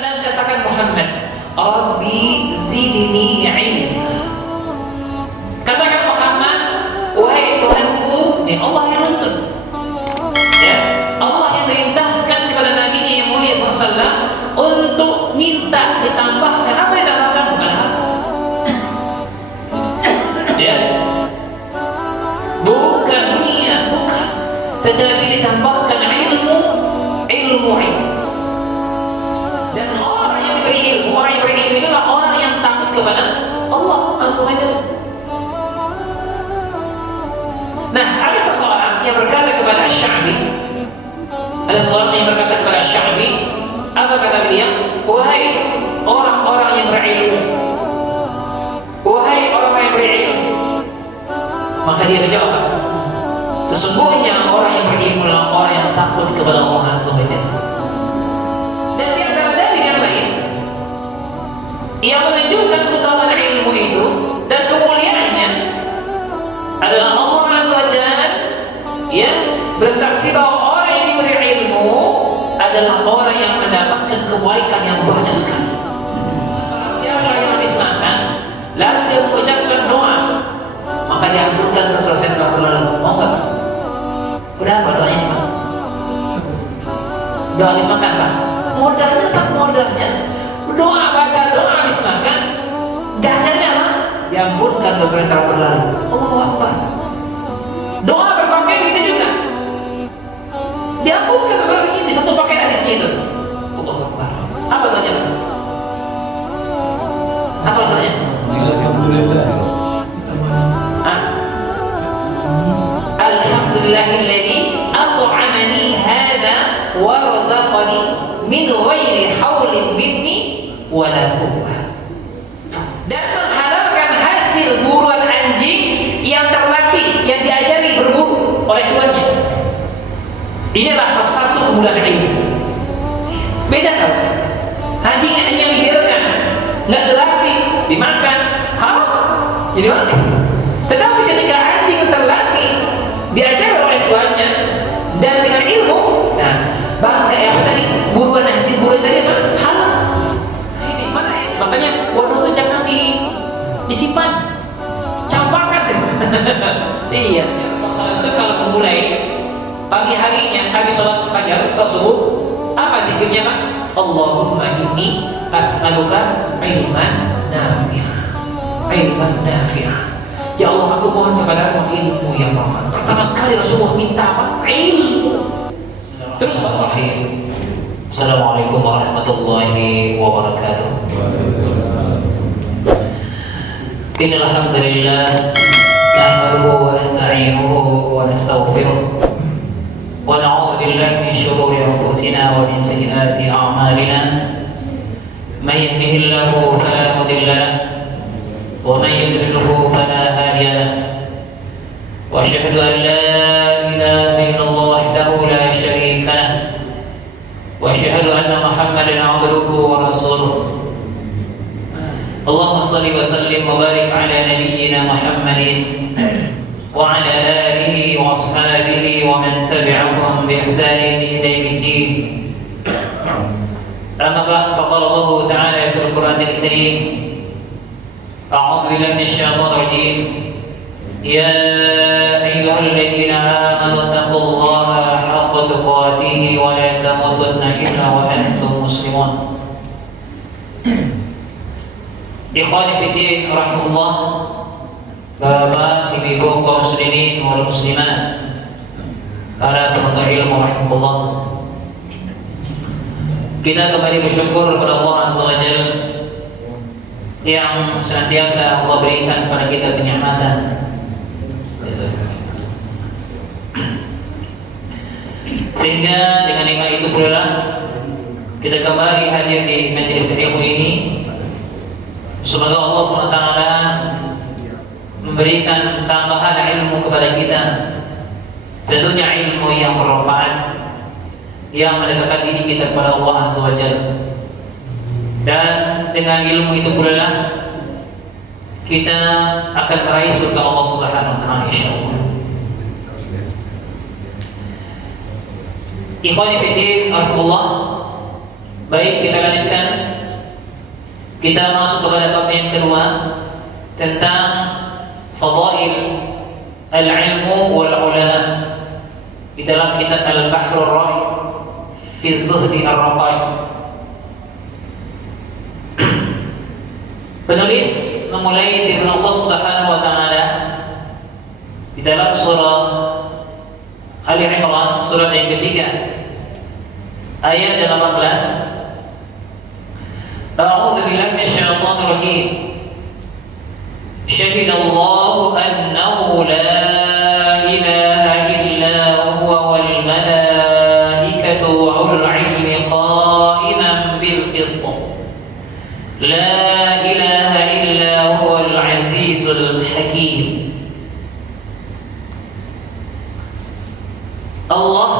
dan katakan Muhammad, Rabbi zidni ilma. Katakan Muhammad, wahai Tuhanku, ini Allah yang nuntut. Ya, Allah yang merintahkan kepada Nabi-Nya yang mulia SAW untuk minta ditambahkan. Apa yang ditambahkan? Bukan harta. Ya, bukan dunia, bukan. Tetapi ditambahkan ilmu. Dan orang yang diberi ilmu, orang yang beri ilmu itulah orang yang takut kepada Allah Azza wa Jalla. Nah, ada seseorang yang berkata kepada Asy-Sya'bi, apa kata beliau? Wahai orang-orang yang berilmu, maka dia menjawab, sesungguhnya orang yang berilmu adalah orang yang takut kepada Allah Azza wa Jalla. Dan di antara dalil yang lain yang menunjukkan keutamaan ilmu itu dan kemuliaannya adalah Allah Azza wa Jalla ya bersaksi bahwa orang yang diberi ilmu adalah orang yang mendapatkan kebaikan yang banyak sekali. Siapa yang habis makan lalu dia mengucapkan doa, maka diampunkan dosa yang telah berlalu. Mau nggak Pak? Udah apa doanya Pak? Udah habis makan Pak? Modalnya Pak, modalnya doa, baca doa habis makan, ganjarnya apa? Diampunkan dosa yang telah berlalu. Allahu Akbar. Doa berpakaian gitu juga, diampunkan dosa ini di satu pakaian hadisnya itu. Allahu Akbar. Apa doanya Pak? Apa doanya? Alhamdulillah. Alhamdulillahilladzi at'amani hadza wa razaqani min ghairi haulin minni wala quwwah. Dan menghalalkan hasil buruan anjing yang terlatih, yang diajari berburu oleh tuannya. Inilah salah satu kemuliaan ilmu. Beda tau? Anjing yang hanya dibiarkan, nggak terlatih, dimakan, haram, jadi makan. Tetapi ketika anjing terlatih, diajar oleh tuannya dan dengan ilmu, nah bangga apa tadi, buruan hasil buruan tadi apa? Halal. Nah, ini mana ya? Makanya bodoh tuh jangan disimpan, campakkan sih. Iya. Soal itu kalau memulai pagi harinya habis sholat fajar, sholat subuh, apa zikirnya Pak? Allahumma inni as'aluka ilman nafi'ah. Ya Allah, aku mohon kepadamu ilmu yang manfaat. Pertama sekali Rasulullah minta apa? Ilmu. Terus Bismillahirrahmanirrahim. Assalamualaikum warahmatullahi wabarakatuh. Innal hamdalillah nahmaduhu wa nasta'inuhu wa nastaghfiruh wa na'udzu billahi min shururi anfusina wa min sayyiati a'malina. May yahdihillahu fala mudilla lahu ومن يضلله فلا هادي له واشهد ان لا اله الا الله وحده لا شريك له واشهد ان محمدا عبده ورسوله اللهم صل وسلم وبارك على نبينا محمد وعلى اله واصحابه ومن تبعهم باحسان الى يوم الدين اما بعد فقال الله تعالى في القران الكريم أعوذ بالله من الشيطان الرجيم يا أيها الذين آمنوا اتقوا الله حق تقاته ولا تموتن إلا وأنتم مسلمون. Ikhwani fiddin rahimahullah, Bapak, Ibu, kaum muslimin wal muslimat, para penuntut ilmu rahimahullah, kita kembali bersyukur kepada Allah Azza wa Jalla yang senantiasa Allah berikan kepada kita kenikmatan. Sehingga dengan nikmat itu pula kita kembali hadir di majelis ilmu ini. Semoga Allah SWT memberikan tambahan ilmu kepada kita, tentunya ilmu yang bermanfaat, yang mendekatkan diri kita kepada Allah Azza wa Jalla. Dan dengan ilmu itu pula lah kita akan meraih surga Allah Subhanahu wa taala insyaallah. Ikhwani fiddin rahimahullah, Baik, kita lanjutkan. Kita masuk kepada bab yang kedua tentang fadail al-ilmu wal ulama di dalam kitab Al-Bahrul Ra'i fi Zuhdi Ar-Raqai. Penulis memulai firman Allah Subhanahu wa taala di dalam surah Ali Imran, surah yang ketiga, ayat 18. A'udzu billahi minasyaitonir rajim. Syahidallahu annahu la ilaha illa huwa wal malaikatu wa ulul ilmi qa'iman bil qist. La ilaha illa huwal azizul hakim. Allah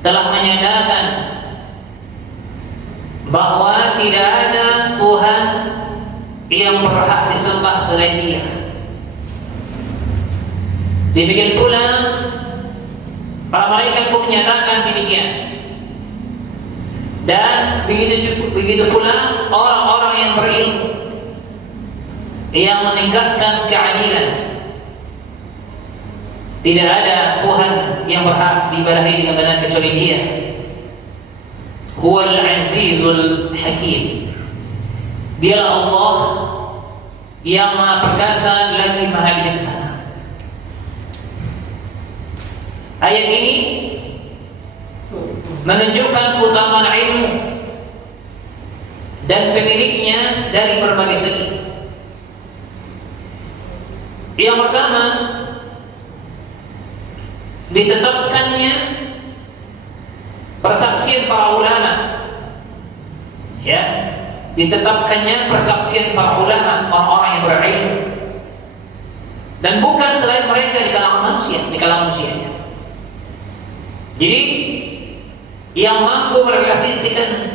telah menyatakan bahwa tidak ada Tuhan yang berhak disembah selain Dia. Demikian pula para malaikat pun menyatakan demikian. Dan begitu pula orang-orang yang berilmu yang menegakkan keadilan. Tidak ada Tuhan yang berhak diibadahi dengan benar kecuali Dia. Huwal Azizul Hakim. Dialah Allah yang Maha Perkasa lagi Maha Bijaksana. Ayat ini menunjukkan keutamaan ilmu dan pemiliknya dari berbagai segi. Yang pertama, ditetapkannya persaksian para ulama, ya, ditetapkannya persaksian para ulama, orang-orang yang berilmu, dan bukan selain mereka di kalangan manusianya. Jadi yang mampu merealisasikan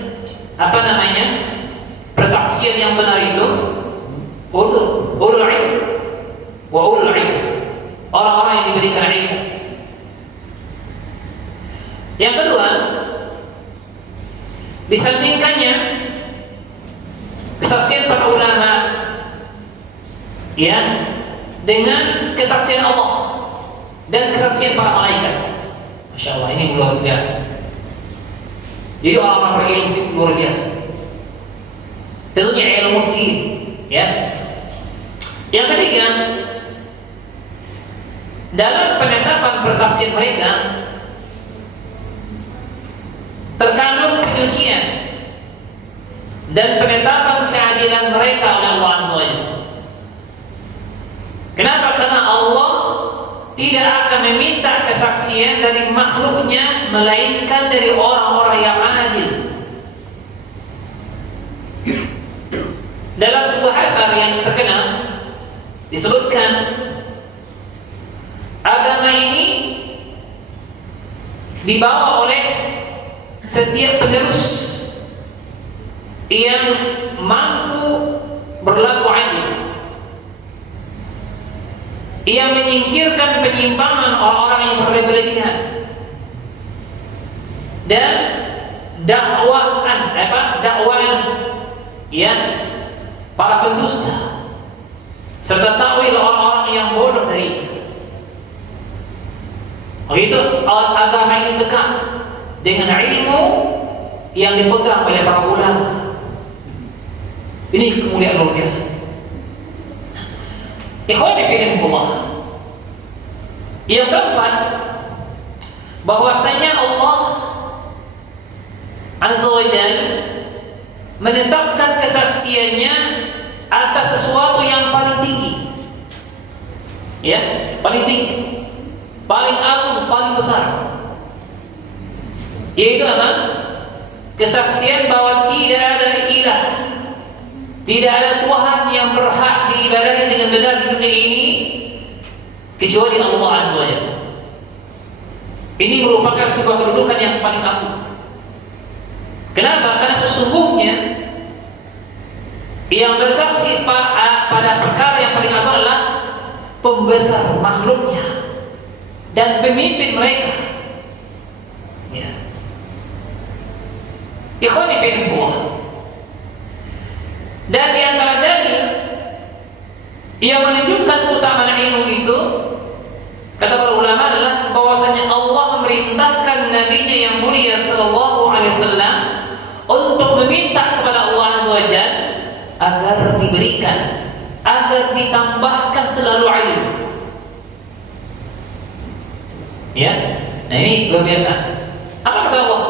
persaksian yang benar itu ulul ilm wa ulul ilm, orang-orang yang diberikan ilmu. Yang kedua, disandingkannya kesaksian para ulama, ya, dengan kesaksian Allah dan kesaksian para malaikat. Masya Allah, ini luar biasa. Jadi orang-orang berilmu itu luar biasa. Tentunya ilmu din, ya. Yang ketiga, dalam penetapan persaksian mereka terkandung penyucian dan penetapan keadilan mereka oleh Allah Azza wa Jalla. Kenapa? Karena Allah tidak akan meminta kesaksian dari makhluknya melainkan dari orang-orang yang adil. Dalam sebuah athar yang terkenal disebutkan agama ini dibawa oleh setiap penerus yang mampu berlaku adil, yang menyingkirkan penyimpangan orang-orang yang berlebihan, dan dakwaan ya para pendusta, serta takwil orang-orang yang bodoh dari begitu. Agama ini tegak dengan ilmu yang dipegang oleh para ulama. Ini kemuliaan luar biasa. Ikhwani fillah. Yang keempat, bahwasanya Allah Azza wa Jalla menetapkan kesaksiannya atas sesuatu yang paling tinggi, ya, paling tinggi, paling agung, paling besar, yaitu apa? Kesaksian bahwa tidak ada ilah, tidak ada Tuhan yang berhak diibadahi dengan benar di dunia ini kecuali Allah Azza wa Jalla. Ini merupakan sebuah kedudukan yang paling agung. Kenapa? Karena sesungguhnya yang bersaksi pada perkara yang paling agung adalah pembesar makhluknya dan pemimpin mereka. Ya. Ikhwani fillah. Dan di antara dalil yang menunjukkan keutamaan ilmu itu, kata para ulama, adalah bahwasanya Allah memerintahkan nabinya yang mulia sallallahu alaihi wasallam untuk meminta kepada Allah Azza wa Jalla agar diberikan, agar ditambahkan selalu ilmu. Ya, nah ini luar biasa. Apa kata Allah?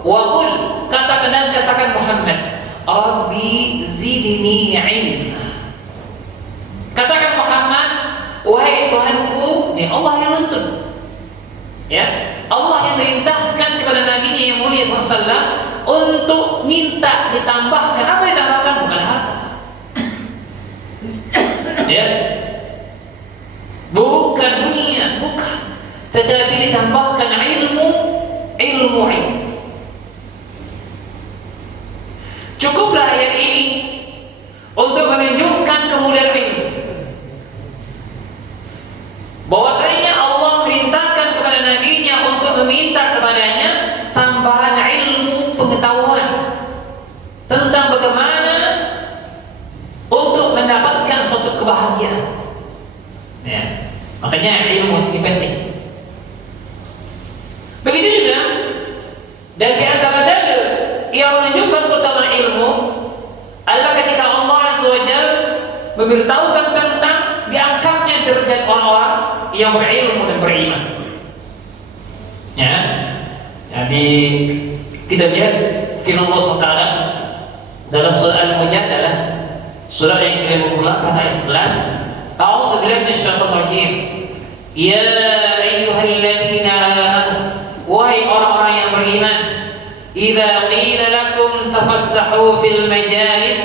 Wa qul, katakan Muhammad, Rabbi zidni ilma. Katakan Muhammad, wahai Tuhanku, ini Allah yang nuntut. Ya, Allah yang merintahkan kepada nabinya yang mulia SAW untuk minta ditambahkan. Apa ditambahkan? Bukan harta. Ya, bukan dunia, bukan. Tetapi ditambahkan ilmu. Cukuplah ayat ini untuk menunjukkan kemuliaan ilmu. Bahwasanya Allah merintahkan kepada nabinya untuk meminta kepadanya tambahan ilmu pengetahuan tentang bagaimana untuk mendapatkan suatu kebahagiaan. Ya, makanya ilmu ini penting. Begitu juga, dan di antara dalil yang menunjukkan keutamaan ilmu adalah ketika Allah Azza wa Jalla memberitahukan tentang diangkatnya derajat orang-orang yang berilmu dan beriman. Ya, jadi kita lihat firman Allah SWT dalam surah Al-Mujadalah, surah yang ke-58 ayat 11. A'udzu billahi minasyaitonir rajim. Ya ayyuhalladzina amanu, wahai orang-orang yang beriman, idza qila lakum tafassahu fil majalis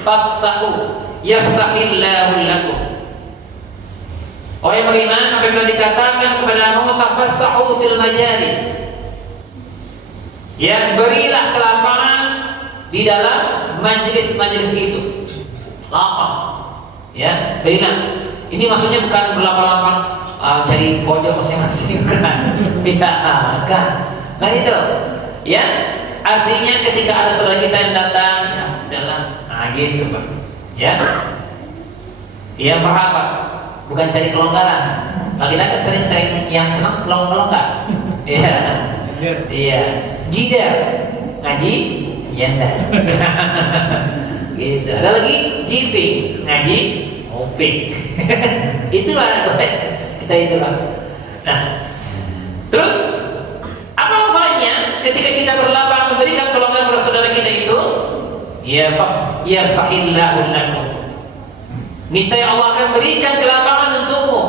fafsahu yafsahillahu lakum. Wahai yang beriman, apabila dikatakan kepadamu tafassahu fil majalis, ya, berilah kelapangan di dalam majlis-majlis itu. Lapang, ya, berilah. Ini maksudnya bukan berlapang-lapang cari pojok masing-masing, kan? Ya, kan itu. Ya, artinya ketika ada saudara kita yang datang, ya udahlah, nah gitu, Pak. Ya, ya berapa? Bukan cari kelonggaran. Kalau kita kan sering yang senang kelonggar. Iya, iya. Jidar ngaji, ya enggak. Gitu. Ada lagi JP ngaji, opik. Itulah kita itulah. Nah, terus apa manfaatnya ketika kita berlapang memberikan kelonggaran kepada saudara kita itu? Ya sahillahu lakum. Niscaya Allah akan berikan kelapangan untukmu.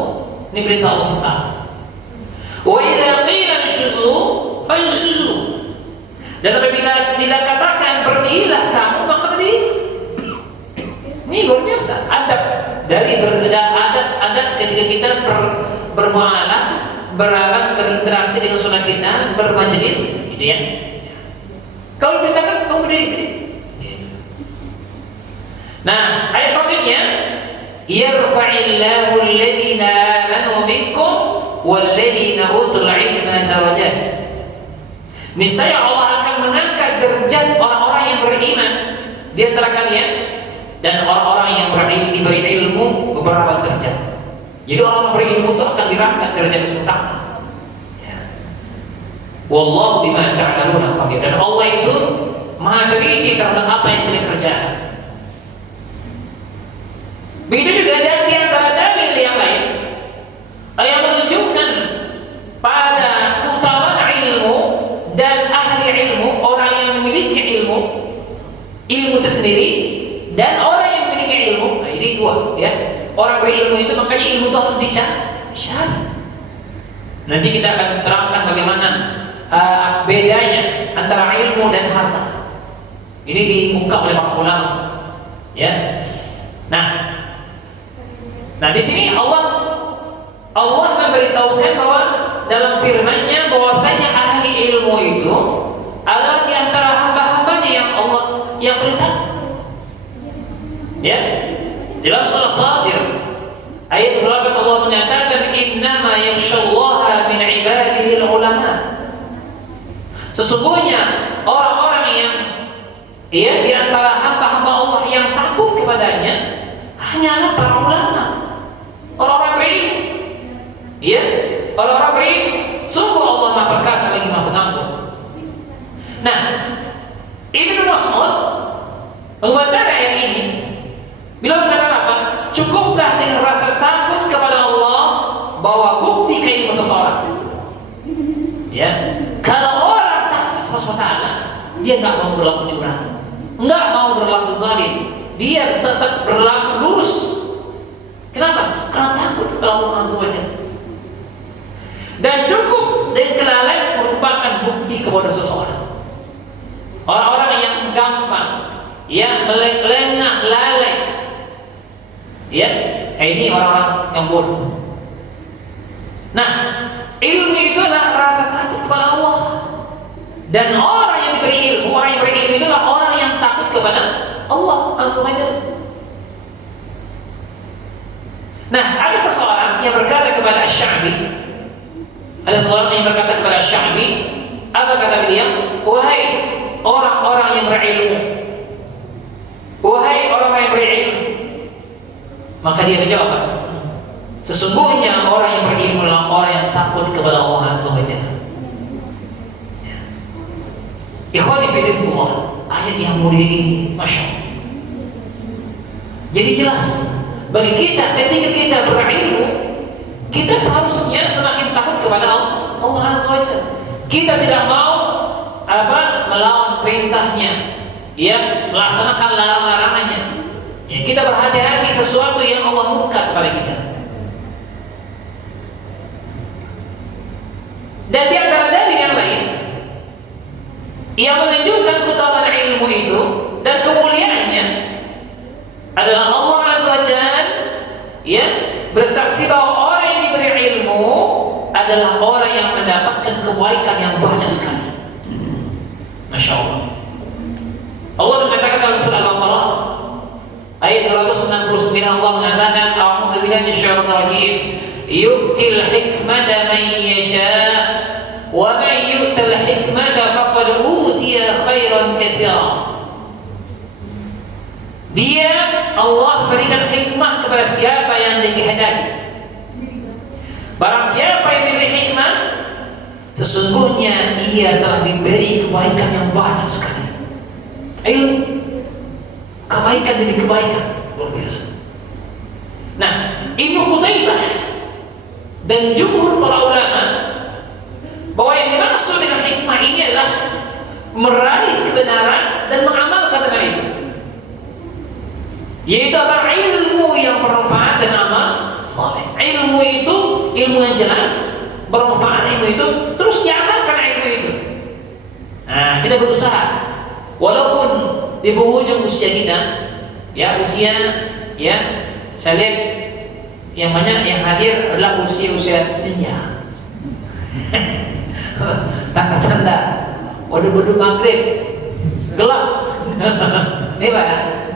Ini perintah Allah SWT. Wa idza qila inshuzu fanshuzu. Dan apabila dikatakan berdirilah kamu, maka berdiri. Ini luar biasa. Adab dari adab ketika kita bermuamalah, berinteraksi dengan saudara kita, bermajelis, gitu ya. Kalau diperintahkan kamu berdiri. Nah, ayat selanjutnya, yarfa'illahu alladhina amanu minkum walladhina utul ilma darajat. Niscaya Allah akan mengangkat derajat orang-orang yang beriman di antara kalian, dan orang-orang yang diberi ilmu beberapa derajat. Jadi orang berilmu itu akan dirangkat derajat sultan. Wallahu bima ta'maluna khabir. Dan Allah itu maha teliti terhadap apa yang kalian kerjakan. Begitu juga di antara dalil yang lain yang menunjukkan pada keutamaan ilmu dan ahli ilmu, orang yang memiliki ilmu itu sendiri dan orang yang memiliki ilmu. Nah, ini dua, ya. Orang berilmu itu makanya ilmu itu harus dicari. Nanti kita akan terangkan bagaimana bedanya antara ilmu dan harta. Ini diungkap oleh para ulama, ya. Nah, di sini Allah memberitahukan bahwa dalam firman-Nya bahwasanya ahli ilmu itu adalah di antara hamba-hambanya yang Allah yang perintahkan. Ya, dalam surah Fatir ayat 8 Allah menyatakan innama yakhshallaha min ibadihi ulama. Sesungguhnya orang-orang yang Ya, di antara hamba-hamba Allah yang takut kepadanya hanyalah para ulama, orang-orang berilmu. Ya, orang-orang berilmu. Sungguh Allah Maha Perkasa lagi Maha Pengampun. Nah, Ibnu Mas'ud mengomentari ayat ini, beliau mengatakan apa? Cukuplah dengan rasa takut kepada Allah bahwa bukti keilmuan seseorang. Ya, kalau orang takut sama Allah, dia nggak mau berlaku curang, nggak mau berlaku zalim, dia tetap berlaku lurus. Kenapa? Karena takut kepada Allah Azza wa Jalla. Dan cukup dengan kelalaian merupakan bukti kebodohan seseorang. Orang-orang yang gampang, yang lengah, lalai, ya, ini orang-orang yang bodoh. Nah, ilmu itu adalah rasa takut kepada Allah. Dan orang yang diberi ilmu, orang yang berilmu itu adalah orang yang takut kepada Allah Azza wa Jalla. Nah, ada seseorang yang berkata kepada Asy-Sya'bi, apa kata beliau? Wahai orang-orang yang berilmu, wahai orang-orang yang berilmu. Maka dia menjawab, sesungguhnya orang yang berilmu adalah orang yang takut kepada Allah Azza wa Jalla. Ikhwani fillah, ayat yang mulia ini, masya Allah. Jadi jelas bagi kita ketika kita berilmu, kita seharusnya semakin takut kepada Allah Azza wa Jalla. Kita tidak mau melawan perintahnya, ya, melaksanakan larangan-larangannya. Ya, kita berhati-hati sesuatu yang Allah murka kepada kita. Dan di antara dalil yang lain yang menunjukkan keutamaan ilmu itu dan kemuliaannya adalah Allah Azza wa Jalla, ya, bersaksi bahwa orang yang diberi ilmu adalah orang yang mendapatkan kebaikan yang banyak sekali. Masya Allah. Allah mengatakan dalam surah Al-Baqarah ayat 269, Allah mengatakan, a'udzu billahi minasyaitonir rajim, yu'til hikmata man yasha wa man yu'tal hikmata faqad utiya khairan katsira. Dia, Allah berikan hikmah kepada siapa yang dikehendaki. Barang siapa yang diberi hikmah, sesungguhnya ia telah diberi kebaikan yang banyak sekali. Ilmu, kebaikan demi kebaikan, luar biasa. Nah, Ibnu Qutaibah dan jumhur para ulama bahwa yang dimaksud dengan hikmah ini adalah meraih kebenaran dan mengamalkan dengan itu, yaitu apa? Ilmu yang bermanfaat dan amal saleh. Ilmu itu ilmu yang jelas, bermanfaat ilmu itu, terus diamalkan ilmu itu. Nah, kita berusaha, walaupun di penghujung usia kita, ya, usia, ya, saya lihat yang banyak yang hadir adalah usia senja. Tanda-tanda waduh maghrib gelap. Ini Pak,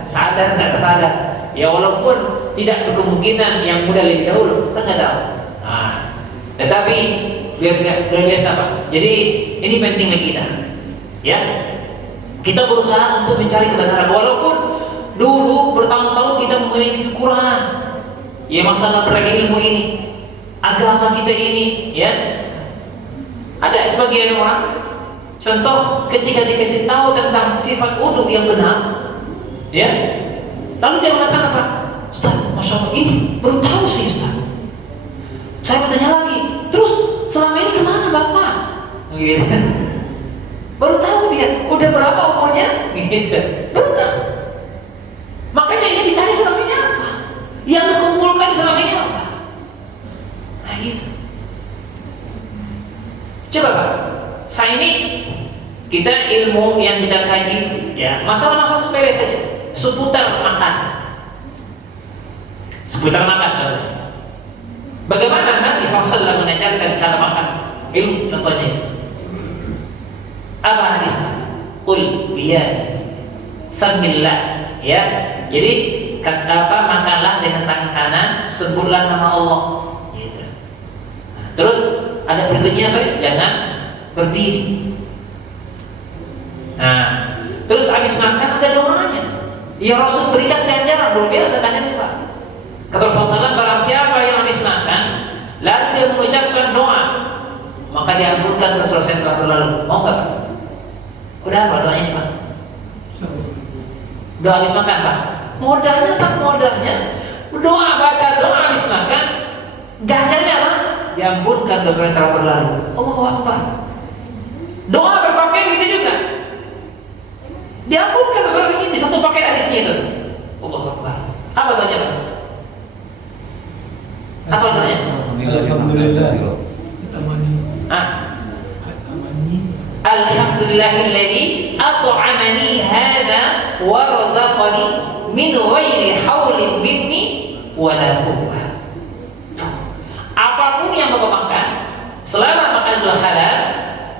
sadar nggak sadar? Ya, walaupun tidak berkemungkinan yang muda lebih dahulu, kan nggak tahu. Nah, tetapi luar biasa Pak. Jadi ini penting bagi kita, ya. Kita berusaha untuk mencari kebenaran, walaupun dulu bertahun-tahun kita memiliki kekurangan. Ya, masalah berilmu ini, agama kita ini, ya. Ada sebagian orang, contoh ketika dikasih tahu tentang sifat wudu yang benar, ya, lalu dia mengatakan apa? Ustaz, masya Allah, ini baru tahu saya Ustaz. Saya bertanya lagi, terus selama ini kemana Bapak? Gitu. Baru tahu dia, udah berapa umurnya? Gitu. Baru tahu. Makanya yang dicari selama ini apa? Yang dikumpulkan selama ini apa? Nah, gitu. Coba Pak, saya ini kita ilmu yang kita kaji, ya, masalah-masalah sepele saja, seputar makan. Seputar makan contohnya. Bagaimana Nabi SAW mengajarkan cara makan? Ilmu contohnya itu. Apa hadisnya? Qul biya samillah, ya. Jadi makanlah dengan tangan kanan, sebutlah nama Allah, gitu. Nah, terus ada berikutnya apa? Jangan berdiri. Nah, terus habis makan ada doanya. Ya Rasul berikan ganjaran luar biasa ganjaran Pak. Kata Rasulullah SAW, barang siapa yang habis makan lalu dia mengucapkan doa, maka diampunkan dosa yang telah berlalu. Mau nggak Pak? Udah apa doanya Pak? Udah habis makan Pak? Modalnya Pak, modalnya doa, baca doa habis makan, ganjarnya apa? Diampunkan dosa yang telah berlalu. Allahu Akbar. Doa berpakaian begitu juga, diampunkan dosa ini di satu paket hadisnya itu. Allahu Akbar. Apa doanya Pak? Apa doanya? Alhamdulillah. Alhamdulillahilladzi at'amani hadza wa razaqani min ghairi haulin minni wala quwwah. Apapun yang Bapak makan selama makan itu halal,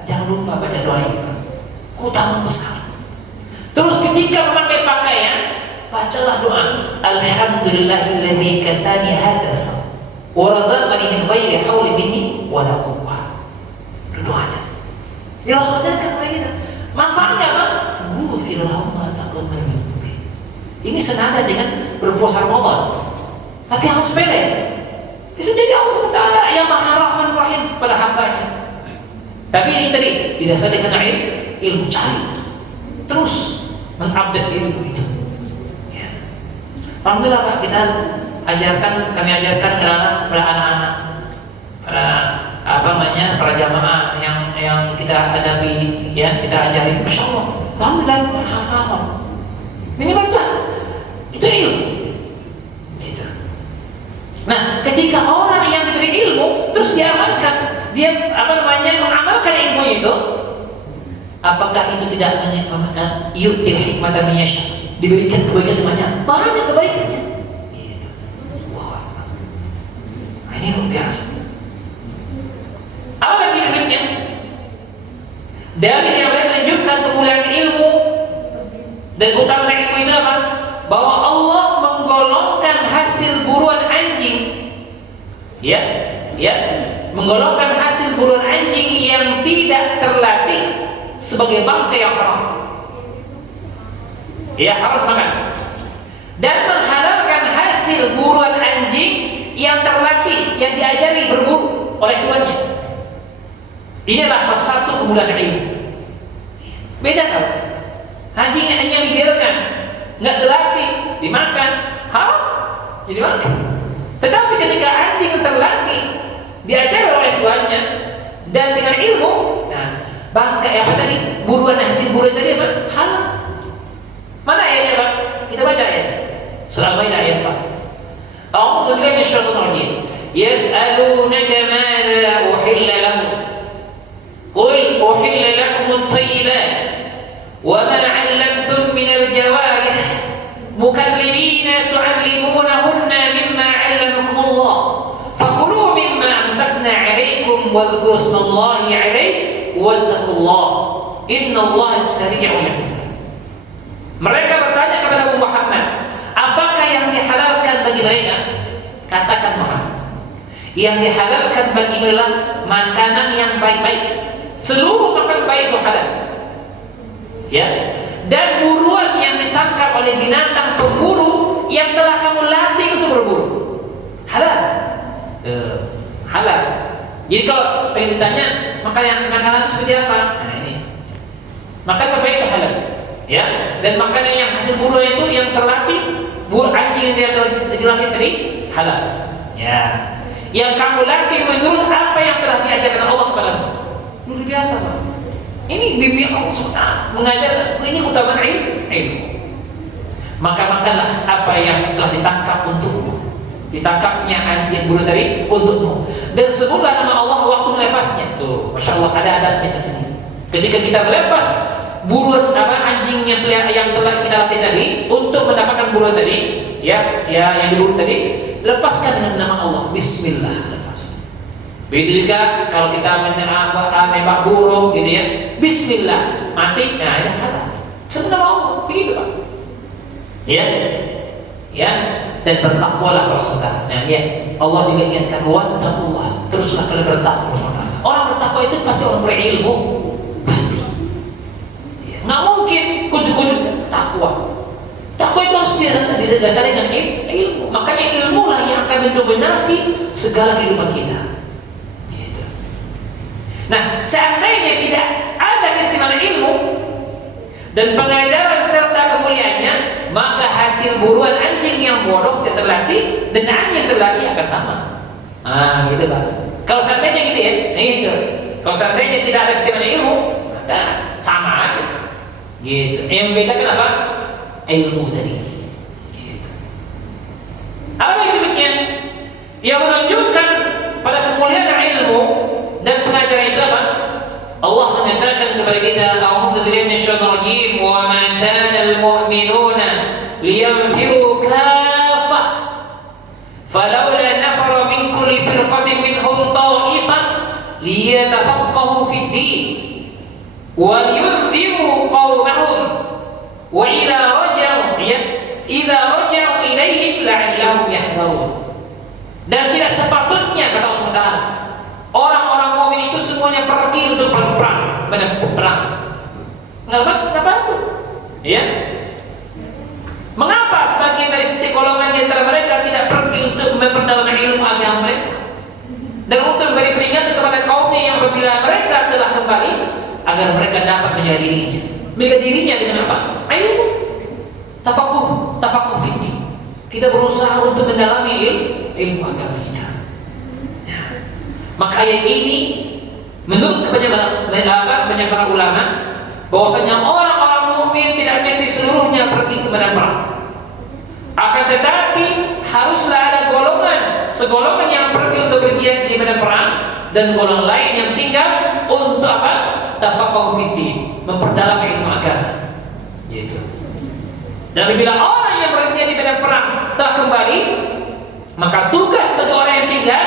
jangan lupa baca doa ini. Keutamaan besar. Terus ketika memakai pakaian, bacalah doa Alhamdulillahilladzi kasani hadza wa razaqani min ghairi haulin minni wala quwwah. Doanya ya Rasulullah ajarkan kepada kita. Manfaatnya apa? Ghufira lahu ma taqaddama min dhanbi. Ini senada dengan berpuasa Ramadan. Tapi hal sepele. Bisa jadi Allah SWT yang Maha Rahman Rahim kepada hambanya. Tapi ini tadi didasari dengan ilmu, cari terus mengupdate ilmu itu. Ya. Alhamdulillah Pak, kami ajarkan kepada anak-anak, para jamaah yang kita hadapi, ya kita ajari, masya Allah, alhamdulillah hafal. Minimal itu ilmu. Gitu. Nah, ketika orang yang diberi ilmu terus diamalkan, dia mengamalkan ilmu itu, apakah itu tidak yu'til hikmata man yasha? Diberikan kebaikan banyak, banyak kebaikannya. Gitu. Wah, ini luar biasa. Apa lagi berikutnya? Dalil yang lain menunjukkan kemuliaan ilmu dan keutamaan ilmu itu apa? Bahwa Allah menggolongkan hasil buruan anjing, ya, menggolongkan hasil buruan anjing yang tidak terlatih sebagai bangkai yang haram, ya haram makan, dan menghalalkan hasil buruan anjing yang terlatih, yang diajari berburu oleh tuannya. Ini adalah salah satu kemuliaan ilmu. Beda tau? Anjing hanya dibiarkan, nggak terlatih, dimakan, haram, jadi makan. Tetapi ketika anjing terlatih, diajar oleh tuannya dan dengan ilmu, nah bangkai apa tadi? Buruan hasil buruan tadi apa? Halal. Mana ayatnya Pak? Kita baca ya. Surah Al-Maidah ayat 4. A'udzu billahi minasyaitonir rajim. Yas'alunaka madza uhilla lahum. Qul uhilla lakumut thayyibat wa ma 'allamtum minal jawarih mukallibina tu'allimunahunna mimma 'allamakumullah fakulu mimma amsakna 'alaykum wa dhkuru ismallahi 'alayhi wattaqullah innallaha sari'ul hisab. Mereka bertanya kepada Nabi Muhammad, apakah yang dihalalkan bagi mereka? Katakan Muhammad, yang dihalalkan bagi mereka makanan yang baik-baik. Seluruh makanan baik itu halal, ya. Dan buruan yang ditangkap oleh binatang pemburu yang telah kamu latih untuk berburu, halal. Halal. Jadi kalau pengen ditanya makanan itu seperti apa? Nah ini, makanan apa itu halal, ya. Dan makanan yang hasil buruan itu yang terlatih, anjing yang dilatih tadi halal, ya. Yang kamu latih menurut apa yang telah diajarkan Allah kepadamu. Luar biasa Pak. Ini bimbing Allah SWT mengajarkan ini keutamaan ilmu. Maka makanlah apa yang telah ditangkap untukmu, ditangkapnya anjing buru tadi untukmu, dan sebutlah nama Allah waktu melepasnya. Tuh, masya Allah ada adabnya di sini. Ketika kita melepas buruan anjing yang telah kita latih tadi untuk mendapatkan buruan tadi, ya yang diburu tadi, lepaskan dengan nama Allah. Bismillah. Begitu juga kalau kita menembak burung gitu ya, bismillah, mati, nah ini halal. Sebut nama Allah, begitu Pak. Ya, dan bertakwalah kalau saudara. Nah ya, Allah juga ingatkan wattaqullah, teruslah kalian bertakwa saudara. Orang bertakwa itu pasti orang berilmu, pasti. Nggak mungkin kucu takwa. Takwa itu harus didasari dengan ilmu. Makanya ilmulah yang akan mendominasi segala kehidupan kita. Gitu. Nah, seandainya tidak ada keistimewaan ilmu dan pengajaran serta kemuliaannya, maka hasil buruan anjing yang bodoh tidak terlatih dan anjing yang terlatih akan sama. Gitu Pak. Kalau seandainya gitu ya, itu. Kalau seandainya tidak ada keistimewaan ilmu, maka sama aja. Gitu. Yang membedakan apa? Ilmu tadi. Gitu. Apa yang berikutnya? Yang menunjukkan pada kemuliaan ilmu dan pengajaran itu apa? Allah mengatakan kepada kita, A'udzu billahi minasyaitonir rajim, wa ma kana al-mu'minuna liyanfiru kaffah falawla nafara min kulli firqatin minhum ta'ifah liyatafaqahu fid din wa liyunziru qaumahum wa idza raja'u ilaihim la'allahum yahdharun. Dan tidak sepatutnya, kata Allah SWT, orang-orang mukmin itu semuanya pergi untuk berperang, berperang. Kenapa itu? Ya. Mengapa sebagian dari setiap golongan di antara mereka tidak pergi untuk memperdalam ilmu agama mereka dan untuk memberi peringatan kepada kaumnya yang apabila mereka telah kembali agar mereka dapat menjaga dirinya. Menjaga dirinya dengan apa? Ilmu. Tafakuh fiddin. Kita berusaha untuk mendalami ilmu agama kita. Ya. Maka ayat ini menurut kebanyakan para ulama bahwasanya orang-orang mukmin tidak mesti seluruhnya pergi ke medan perang. Akan tetapi haruslah ada segolongan yang pergi untuk berjihad di medan perang dan golongan lain yang tinggal untuk apa? Tafakuh fiddin, memperdalam ilmu agama. Yaitu. Dan apabila orang yang berjihad di medan perang telah kembali, maka tugas bagi orang yang tinggal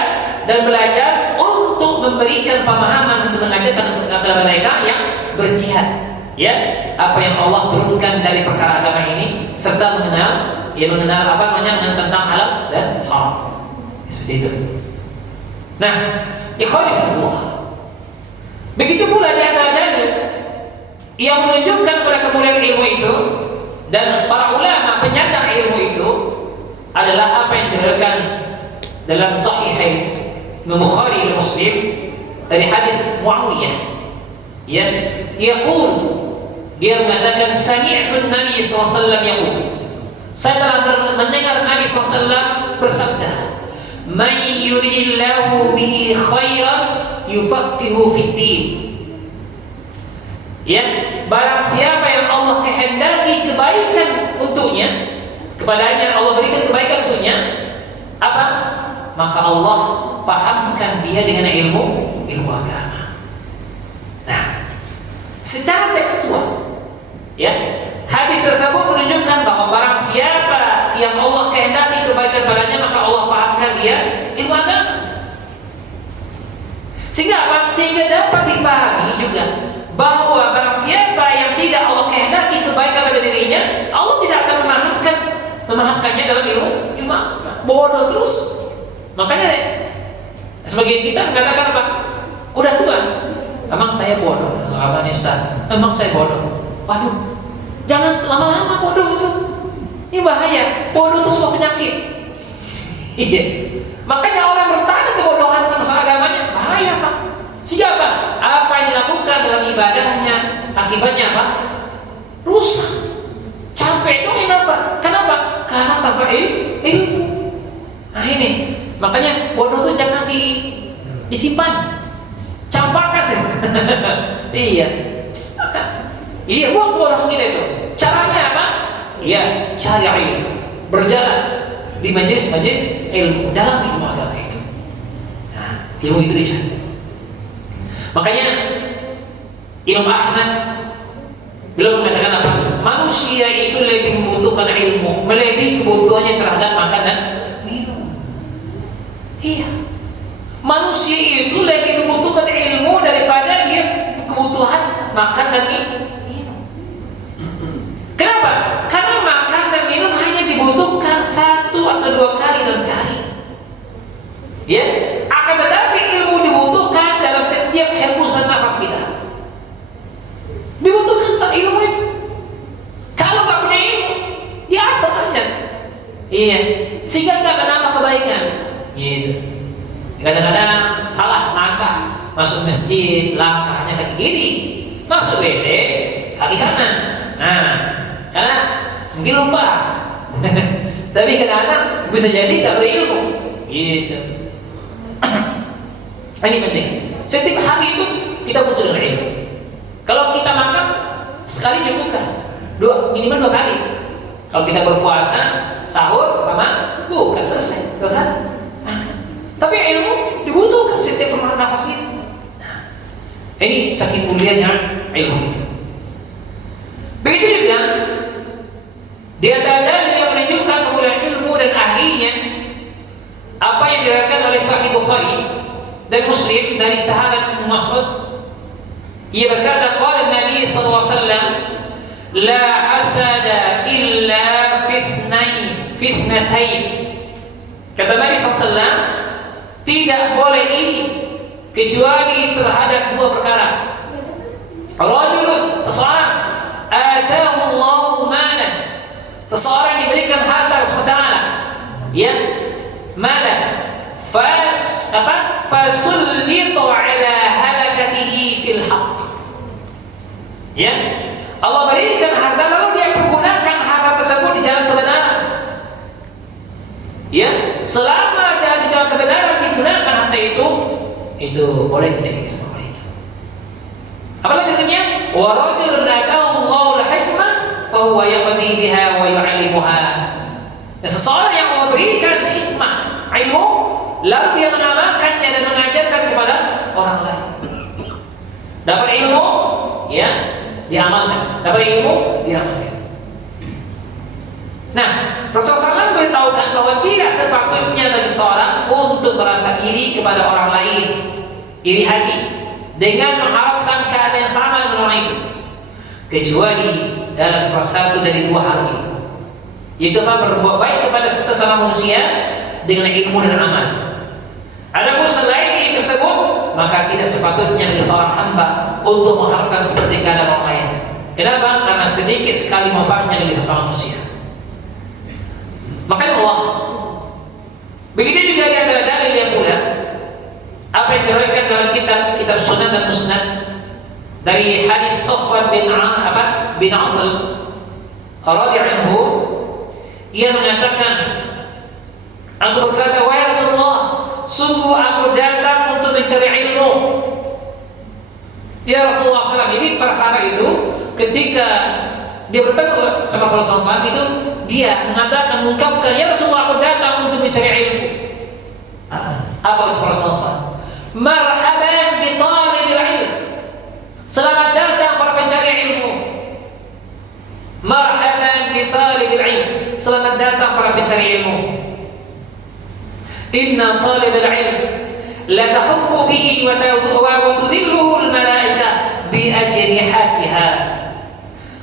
dan belajar untuk memberikan pemahaman dan mengajarkan kepada mereka yang berjihad, ya, apa yang Allah turunkan dari perkara agama ini serta mengenal tentang halal dan haram. Seperti itu. Nah, ikhwanillah. Begitu pula di antara dalil yang menunjukkan pada kemuliaan ilmu itu dan para ulama penyandang ilmu itu adalah apa yang diriwayatkan dalam Sahihain Bukhari dan Muslim dari hadis Muawiyah. Ya, dia mengatakan sami'tu Nabi sallallahu alaihi wasallam yaqul. Saya telah mendengar Nabi sallallahu alaihi wasallam bersabda, "Man yuridillahu bihi khairan yufaqihu fid din." Ya, barang siapa yang Allah kehendaki kebaikan untuknya, kepadanya Allah berikan kebaikan untuknya, apa? Maka Allah pahamkan dia dengan ilmu agama. Nah, secara tekstual, ya, hadis tersebut menunjukkan bahwa barang siapa yang Allah kehendaki kebaikan padanya, maka Allah pahamkan dia ilmu agama. Sehingga apa? Sehingga dapat dipahami juga bahwa barang siapa yang tidak Allah kehendaki kebaikan pada dirinya, Allah tidak akan memahamkannya dalam ilmu agama. Bodoh terus. Makanya sebagian kita mengatakan apa? Udah tua, emang saya bodoh. Apa nih Ustaz? Emang saya bodoh. Waduh, jangan lama-lama bodoh itu. Ini bahaya. Bodoh itu sebuah penyakit. Iya. Makanya orang bertanya kebodohan masalah agamanya bahaya Pak. Siapa? Apa yang dilakukan dalam ibadahnya akibatnya apa? Rusak. Capek dong apa? Kenapa? Karena tanpa ilmu. Nah ini, makanya bodoh itu jangan disimpan. Campakkan sih. Iya. Campakkan. Iya, buang kebodohan kita itu. Caranya apa? Iya, cari ilmu. Berjalan di majelis-majelis ilmu, dalam ilmu agama itu. Nah, ilmu itu dicari. Makanya Imam Ahmad beliau mengatakan apa? Manusia itu lebih membutuhkan ilmu, melebihi kebutuhannya terhadap makan dan minum. Iya. Manusia itu lebih membutuhkan ilmu daripada dia kebutuhan makan dan minum. Kenapa? Karena makan dan minum hanya dibutuhkan 1 atau 2 kali dalam sehari. Ya, akan tetapi ilmu dibutuhkan dalam setiap hembusan nafas kita. Dibutuhkan Pak ilmu itu. Kalau nggak punya Iya, sehingga nggak menambah kebaikan. Gitu. Kadang-kadang salah langkah, masuk masjid langkahnya kaki kiri, masuk WC kaki kanan. Nah, karena mungkin lupa. Tapi kadang-kadang bisa jadi tak berilmu. Gitu. Ini penting. Setiap hari itu kita butuh dengan ilmu. Kalau kita makan sekali cukup kan? Minimal 2 kali. Kalau kita berpuasa, sahur sama buka, selesai, 2 kali. Tapi ilmu dibutuhkan setiap nafas itu. Nah, ini saking mulianya ilmu itu. Begitu juga di antara dalil yang menunjukkan kemuliaan ilmu dan ahlinya apa yang diriwayatkan oleh Sahih Bukhari dan Muslim dari sahabat Ibnu Mas'ud. Ia berkata, qala Nabi sallallahu alaihi wasallam, la hasada illa fitnatain. Kata Nabi SAW, tidak boleh iri kecuali terhadap 2 perkara. Rajulun, seseorang, atahu Allahu malan, seseorang diberikan harta Allah SWT, ya, malan, fasullitu ala halakatihi fil haqq. Ya, Allah berikan harta lalu dia pergunakan harta tersebut di jalan kebenaran. Ya, selama di jalan kebenaran digunakan harta itu boleh kita iri sama itu. Apalagi berikutnya, wa rajulun atahu Allahu al-hikmah fa huwa yaqdi biha wa yu'allimuha. Dan seseorang yang Allah berikan hikmah, ilmu, lalu dia mengamalkannya dan mengajarkan kepada orang lain. Dapat ilmu, ya, diamalkan. Dapat ilmu, diamalkan. Nah, Rasulullah SAW beritahukan bahwa tidak sepatutnya bagi seorang untuk merasa iri kepada orang lain, iri hati, dengan mengharapkan keadaan yang sama dengan orang itu, kecuali dalam salah satu dari 2 hal ini, yaitu berbuat baik kepada sesama manusia dengan ilmu dan amal. Adapun selain itu tersebut, maka tidak sepatutnya bagi seorang hamba untuk mengharapkan seperti keadaan orang lain. Kenapa? Karena sedikit sekali manfaatnya bagi sesama manusia. Makanya Allah. Begitu juga di antara dalil yang mulia, apa yang diriwayatkan dalam kitab Sunan dan Musnad dari hadis Safwan bin Asal radhiyallahu anhu, ia mengatakan, aku berkata, wahai Rasulullah, sungguh aku datang untuk mencari ilmu. Ya Rasulullah SAW, ini para sahabat itu ketika dia bertemu sama Rasulullah SAW itu, dia mengungkapkan, ya Rasulullah, aku datang untuk mencari ilmu. Apa ucapan Rasulullah SAW? Marhaban bi talibil ilm. Selamat datang para pencari ilmu. Marhaban bi talibil ilm. Selamat datang para pencari ilmu. Inna talibal ilm la tahuffu bihi wa tudhilluhu al-malaikah bi ajnihatiha.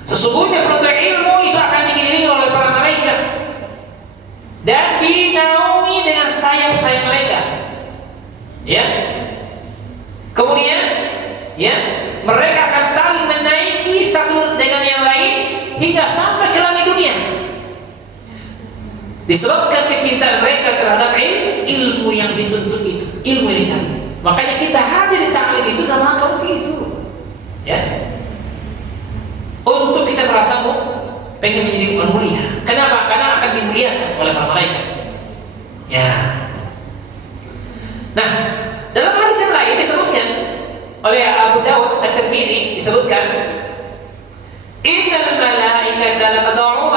Sesungguhnya penuntut ilmu itu akan dikelilingi oleh para malaikat dan dinaungi dengan sayap-sayap mereka. Ya. Kemudian, ya, mereka akan saling menaiki satu dengan yang lain hingga sampai ke langit dunia. Disebabkan kecintaan mereka terhadap ilmu yang dituntut itu, ilmu yang dicari. Makanya kita hadir di ta'lim itu dalam rangka itu. Ya. Untuk kita merasa pengen menjadi orang mulia. Kenapa? Karena akan dimuliakan oleh para malaikat. Ya. Nah, dalam hadis yang lain disebutkan oleh Abu Dawud At-Tirmizi, disebutkan, innal malaikata la tad'u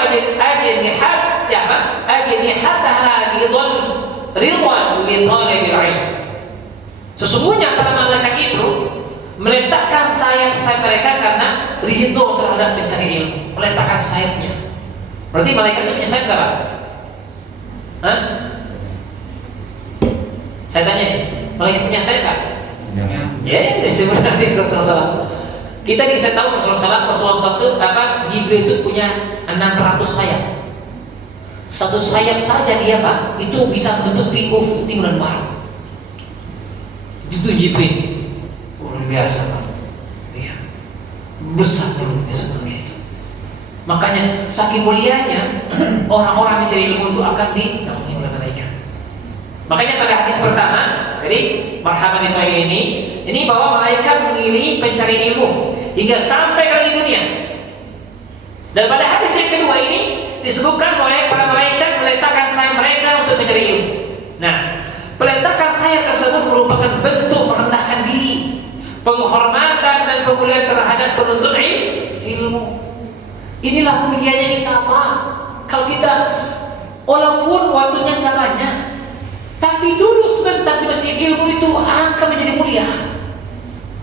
ajnihataha ridwan li talibil ilm. Sesungguhnya para malaikat itu meletakkan sayap-sayap mereka karena ridho terhadap pencari ilmu. Meletakkan sayapnya. Berarti malaikat itu punya sayap berapa? Hah? Saya tanya nih, malaikat punya sayap tak? Ya, sebenarnya Rasulullah. Kita bisa tahu Rasulullah SAW, Jibril itu punya 600 sayap. Satu sayap saja dia, Pak, itu bisa menutupi ufuk timur dan barat. Itu Jibril. Luar biasa, Pak. Ya. Besar luar biasa begitu. Makanya saking mulianya orang-orang mencari ilmu itu akan dinaungi oleh malaikat. Makanya pada hadis pertama, jadi marhaban ini bahwa malaikat mengiringi pencari ilmu hingga sampai ke dunia. Dan pada hadis yang kedua ini disebutkan oleh para malaikat meletakkan sayap mereka untuk mencari ilmu. Nah, peletakan sayap tersebut merupakan bentuk merendahkan diri, penghormatan dan pemuliaan terhadap penuntut ilmu. Inilah mulianya kita apa? Kalau kita walaupun waktunya nggak banyak, tapi dulu sebentar di masjid ilmu itu akan menjadi mulia.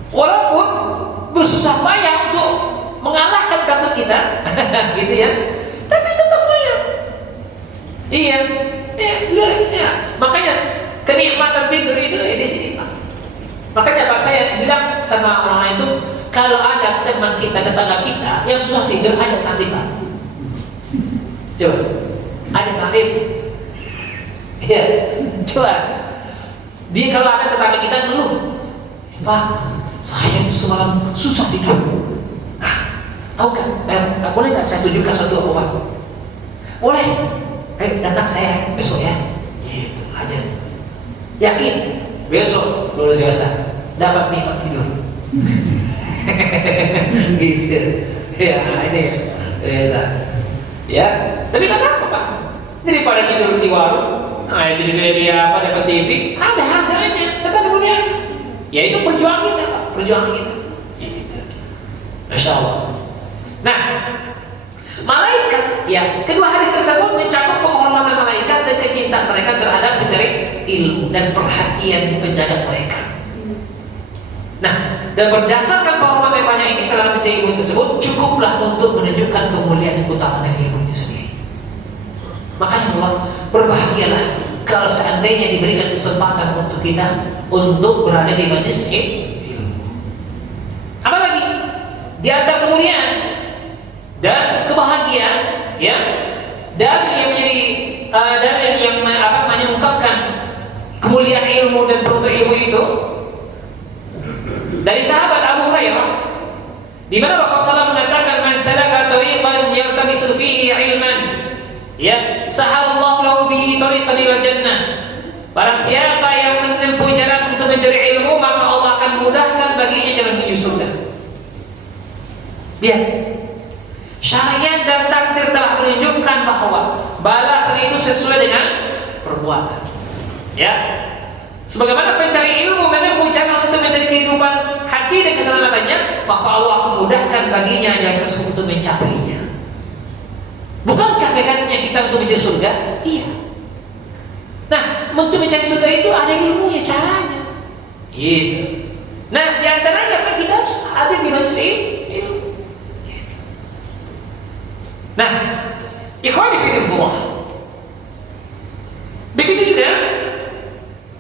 Walaupun bersusah payah untuk mengalahkan kata kita, gitu ya, tapi tetap mulia. Iya. Makanya kenikmatan tidur itu di sini, Pak. Makanya Pak saya bilang sama orang itu, kalau ada teman kita, tetangga kita yang susah tidur, ajak taklim, Pak. Coba, ajak taklim. Iya, coba. Dia kalau ada tetangga kita ngeluh, Pak, saya semalam susah tidur. Tahu kan? Boleh nggak saya tunjukkan satu orang? Boleh. Datang saya besok ya. Gitu aja. Yakin besok luar biasa dapat nikmat tidur. Gitu ya, ini biasa ya, tapi nggak apa-apa, Pak. Daripada tidur di warung, tidur di dapat TV, ada harganya, tetap mulia. Ya itu perjuangan kita, Pak, perjuangan kita. Gitu. Masya Allah. Nah, malaikat, ya, kedua hadis tersebut mencakup penghormatan malaikat dan kecintaan mereka terhadap pencari ilmu dan perhatian penjaga mereka. Nah, dan berdasarkan penghormatan yang banyak ini terhadap pencari ilmu tersebut, cukuplah untuk menunjukkan kemuliaan dan keutamaan ilmu itu sendiri. Makanya Allah, berbahagialah kalau seandainya diberikan kesempatan untuk kita untuk berada di majelis ilmu. Apalagi di antara kemuliaan dan kebahagiaan, ya, dan yang menjadi dan yang mengungkapkan kemuliaan ilmu dan penuntut ilmu itu dari sahabat Abu Hurairah, di mana Rasulullah SAW mengatakan, "Man salaka tariqan yaltamisu fihi ilman, ya, sahalallahu lahu bihi tariqan ilal jannah." Barang siapa yang menempuh jalan untuk mencari ilmu, maka Allah akan mudahkan baginya jalan menuju surga. Lihat, syariat dan takdir telah menunjukkan bahwa balasan itu sesuai dengan perbuatan. Ya, sebagaimana pencari ilmu menempuh jalan untuk mencari kehidupan hati dan keselamatannya, maka Allah akan mudahkan baginya jalan tersebut untuk mencapainya. Bukankah dekatnya kita untuk mencari surga? Iya. Nah, untuk mencari surga itu ada ilmunya, caranya. Gitu. Nah, di antaranya kita harus ada di majelis ilmu. Nah, ikhwani fillah, begitu juga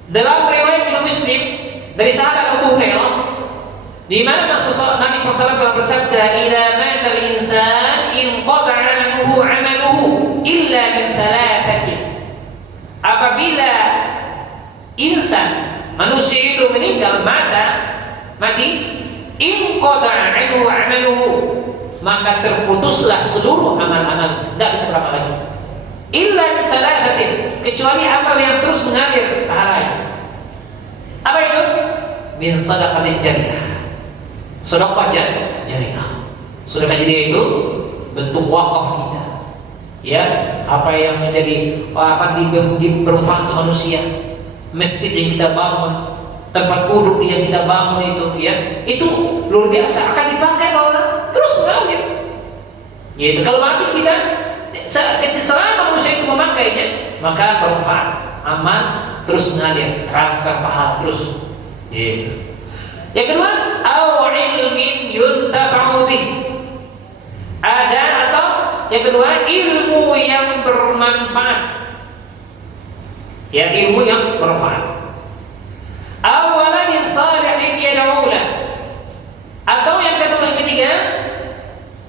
dalam riwayat Imam Muslim dari sahabat Abu Hurairah, di mana Nabi SAW telah bersabda, "Idza mata al-insan inqata'a amaluhu illa min thalathatin." Apabila insan, manusia itu meninggal, mati, inqata'a amaluhu, maka terputuslah seluruh amal-amal, tidak bisa beramal lagi. Illa min thalathatin, kecuali amal yang terus mengalir pahalanya. Apa itu? Min sadaqatin jariyah, sedekah jariyah. Sedekah jariyah itu bentuk wakaf kita, ya, apa yang menjadi bermanfaat untuk manusia, masjid yang kita bangun, tempat duduk yang kita bangun itu, ya, itu luar biasa, akan dipakai oleh orang, terus mengalir. Gitu. Kalau mati kita, selama manusia itu memakainya, maka bermanfaat, aman, terus mengalir, transfer pahala terus. Gitu. Yang kedua, au ilmin yuntafa'u bih. Ada atau yang kedua, ilmu yang bermanfaat. Ya, ilmu yang bermanfaat. Awaladin salihin yad'ulah. Atau yang kedua, yang ketiga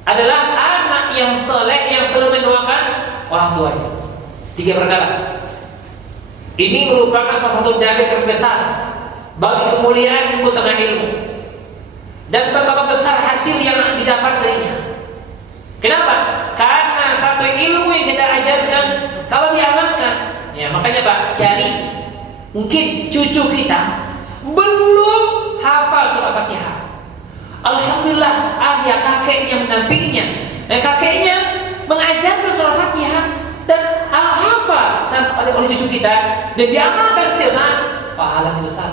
adalah anak yang saleh yang selalu mendoakan orang tuanya. Tiga perkara. Ini merupakan salah satu dalil terbesar bagi kemuliaan keutamaan ilmu dan betapa besar hasil yang didapat darinya. Kenapa? Karena satu ilmu yang kita ajarkan kalau diamalkan, ya makanya Pak, cari mungkin cucu kita belum hafal surah Fatihah. Alhamdulillah ada kakeknya mendampinginya, kakeknya mengajarkan surah Fatihah dan hafal oleh cucu kita dan diamalkan setiap saat, pahalanya besar.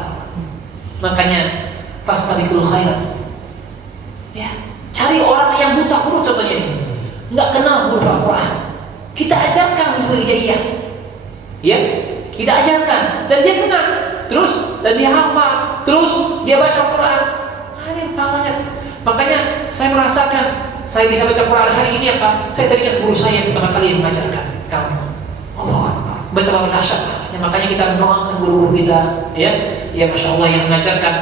Makanya fastabiqul khairat. Ya, cari orang yang buta huruf contohnya ini, nggak kenal huruf Al-Quran, kita ajarkan huruf hijaiyah, ya, kita ajarkan dan dia kenal, terus dan dia hafal, terus dia baca Al-Quran, ada pahalanya. Makanya saya merasakan saya bisa baca Quran hari ini apa? Saya teringat guru saya yang pertama kali yang mengajarkan kamu. Allah Akbar, betapa dahsyat. Makanya kita mendoakan guru-guru kita, ya, ya masya Allah yang mengajarkan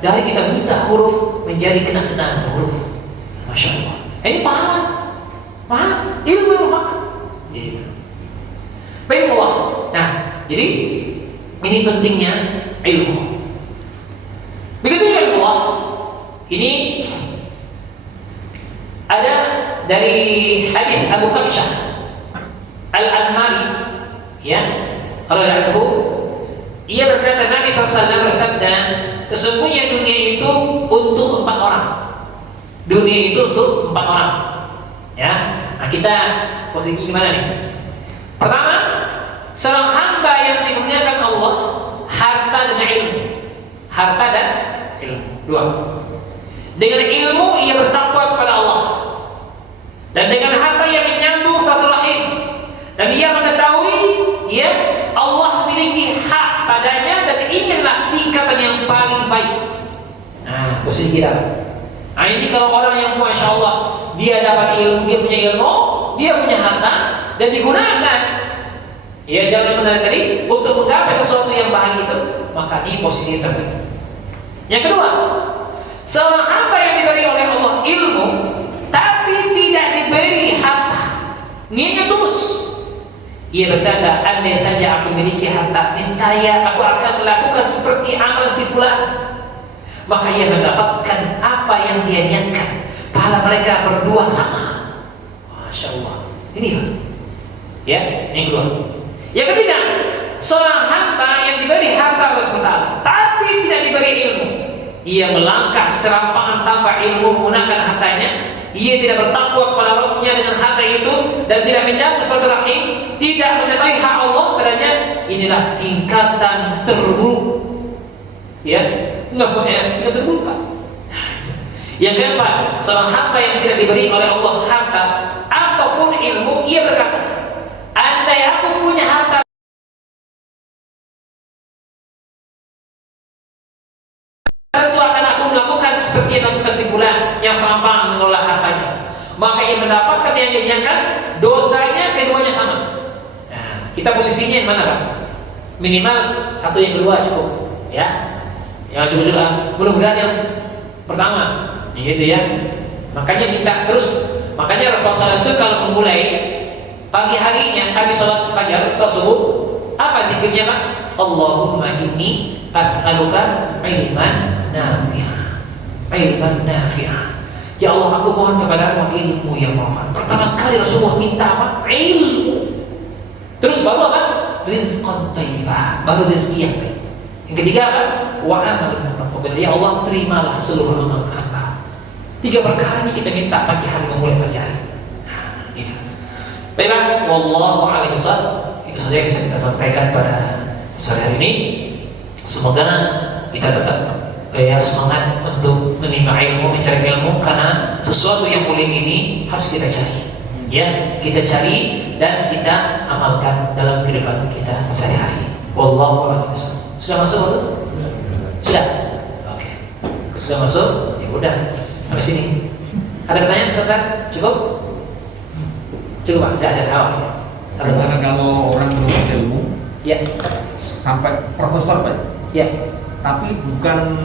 dari kita buta huruf menjadi kena huruf. Masya Allah. Ini pahala, ilmu yang manfaat. Gitu. Baik Allah. Nah, jadi ini pentingnya ilmu. Begitu ya Allah. Ini ada dari hadis Abu Kabsyah Al-Anmari, ya, radhiyallahu, ia berkata Nabi SAW bersabda, sesungguhnya dunia itu untuk 4 orang. Dunia itu untuk 4 orang. Ya, nah kita posisi gimana nih? Pertama, seorang hamba yang dimuliakan Allah, harta dan ilmu. Harta dan ilmu. 2. Dengan ilmu ia bertakwa kepada Allah, dan dengan harta ia menyambung satu rahim, dan ia mengetahui ya Allah memiliki hak padanya, dan inilah tingkatan yang paling baik. Nah, posisi kita. Nah, ini kalau orang yang masya Allah dia dapat ilmu, dia punya ilmu, dia punya harta, dan digunakan, ya jangan benar tadi untuk menggapai sesuatu yang baik itu, maka ini posisi terbaik. Yang kedua, seorang hamba yang diberi oleh Allah ilmu tapi tidak diberi harta, niatnya tulus. Ia berkata, andai saja aku memiliki harta, niscaya aku akan melakukan seperti amal si fulan, maka ia mendapatkan apa yang dia niatkan. Pahala mereka berdua sama. Masya Allah. Ini ya, yang kedua. Yang ketiga, seorang hamba yang diberi harta Allah SWT tapi tidak diberi ilmu, ia melangkah serampangan tanpa ilmu menggunakan hartanya. Ia tidak bertakwa kepada Rabbnya dengan harta itu, dan tidak menyambung silaturahim, tidak mengetahui hak Allah padanya. Inilah tingkatan terburuk. Ya, tingkatan terburuk Pak. Yang keempat, seorang hamba yang tidak diberi oleh Allah harta ataupun ilmu, ia berkata, andai aku punya harta, tentu akan aku melakukan seperti yang dilakukan si fulan yang sampah mengolah hartanya, maka ia mendapatkan yang diinginkan, dosanya keduanya sama. Nah, kita posisinya yang mana Pak? Minimal satu yang kedua cukup, ya. Yang cukup juga. Mudah-mudahan yang pertama, gitu ya. Makanya minta terus. Makanya Rasulullah SAW itu kalau memulai pagi harinya habis sholat fajar, sholat subuh, apa zikirnya Pak? Allahumma inni as'aluka ilman nafi'ah, ilman nafi'ah. Ya Allah, aku mohon kepadamu ilmu yang manfaat. Pertama sekali Rasulullah minta apa? Ilmu. Terus baru apa? Rizqan thayyibah, baru rezeki yang baik. Yang ketiga apa? Wa amalun mutaqabbal. Ya Allah, terimalah seluruh amal hamba. 3 perkara ini kita minta pagi hari, memulai pagi hari. Nah, gitu. Baiklah, wallahu a'lam bishawab. Itu saja yang bisa kita sampaikan pada sore hari ini. Semoga kita tetap semangat untuk menerima ilmu, mencari ilmu, karena sesuatu yang mulia ini harus kita cari. Ya, kita cari dan kita amalkan dalam kehidupan kita sehari-hari. Wallahu a'lam bishawab. Sudah masuk waktu? Sudah? Oke. Sudah masuk? Ya udah. Sampai sini. Ada pertanyaan Ustaz? Cukup? Cukup Pak, saya ada. Karena kalau orang menuntut ilmu, ya, sampai profesor Pak, ya, tapi bukan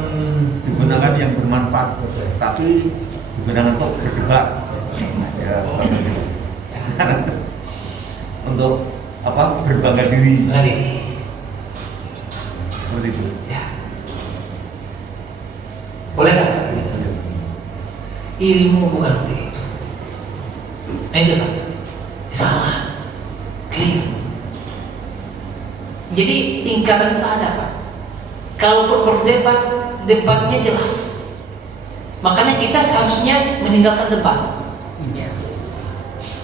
digunakan yang bermanfaat, tapi digunakan untuk berdebat, ya, untuk apa? Berbangga diri. Seperti itu. Ya. Boleh nggak? Ilmu bukan untuk itu. Nah, itu Pak. Salah, keliru. Jadi tingkatan itu ada Pak. Kalaupun berdebat, debatnya jelas. Makanya kita seharusnya meninggalkan debat.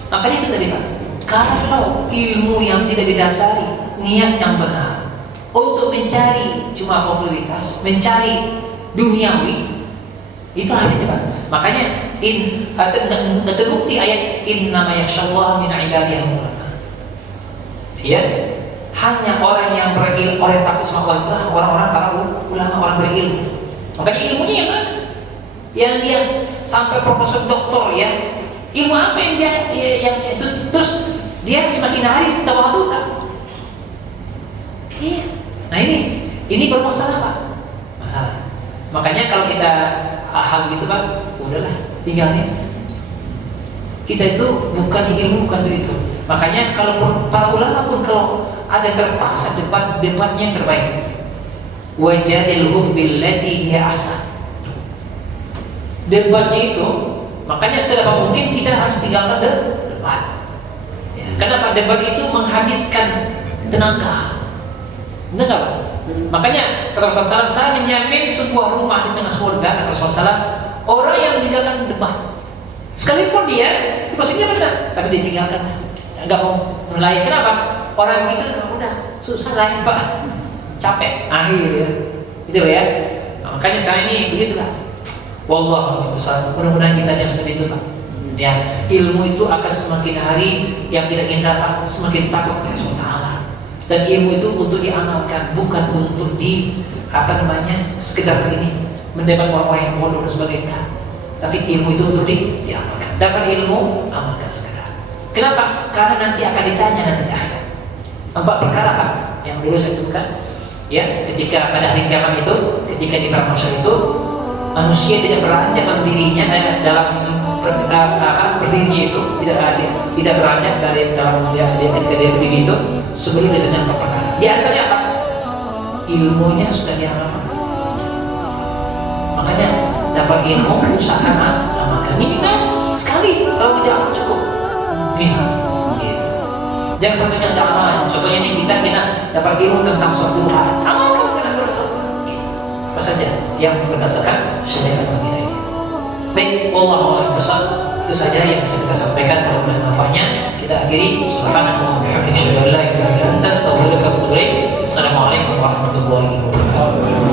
Makanya itu tadi Pak, kalau ilmu yang tidak didasari niat yang benar untuk mencari cuma popularitas, mencari duniawi, itu hasilnya Pak. Makanya terbukti ayat innama yakhsyallaha min ibadihil ulama. Ya, hanya orang yang berilmu, orang yang takut sama Allah itulah orang-orang para ulama, orang berilmu. Makanya ilmunya yang mana? Yang dia sampai profesor doktor ya. Ilmu apa yang dia yang itu terus dia semakin hari tawadhu kan? Iya. Nah ini bermasalah Pak. Masalah. Makanya kalau kita hal gitu Pak, udahlah tinggalnya. Kita itu bukan ilmu, bukan itu. Makanya kalau para ulama pun kalau ada terpaksa debatnya yang terbaik. Wajadilhum billati hiya ahsan. Debatnya itu, makanya sedapat mungkin kita harus tinggalkan debat. Ya, kenapa? Debat itu menghabiskan tenaga. Benar nggak Pak? Makanya kata Rasulullah SAW, saya menjamin sebuah rumah di tengah surga, kata Rasulullah SAW, orang yang meninggalkan debat, sekalipun dia prosesnya benar, tapi ditinggalkan, nggak mau mulai. Kenapa? Orang itu udah susah lagi Pak, capek, akhir ya, gitu ya. Nah, makanya sekarang ini begitulah. Wallahu a'lam. Mudah-mudahan kita jangan seperti itu Pak. Ya, ilmu itu akan semakin hari yang tidak kita Pak, semakin takut kepada Allah Taala. Dan ilmu itu untuk diamalkan, bukan untuk sekedar ini mendapat orang-orang yang bodoh dan sebagainya. Tapi ilmu itu untuk diamalkan. Dapat ilmu, amalkan segera. Kenapa? Karena nanti akan ditanya nanti di akhirat. 4 perkara Pak yang dulu saya sebutkan. Ya, ketika pada hari kiamat itu, ketika di padang mahsyar itu, manusia tidak beranjak dalam dirinya dalam berdirinya itu tidak beranjak dari dalam dia ketika dia berdiri itu sebelum ditanya 4 perkara. Di antaranya apa? Ilmunya sudah diamalkan. Makanya dapat ilmu usahakan amalkan. Minimal sekali, kalau tidak amal cukup. Minimal. Gitu. Jangan sampai nggak amalan. Contohnya ini kita dapat ilmu tentang suatu hal. Amalkan sekarang dulu. Gitu. Apa saja yang berdasarkan syariat kita ini. Baik, wallahu a'lam bishawab. Itu saja yang bisa kita sampaikan, mudah-mudahan manfaatnya. Kita akhiri. Subhanallah wa bihamdihi, asyhadu an la ilaha illa anta, astaghfiruka wa atubu ilaik. Assalamualaikum warahmatullahi wabarakatuh.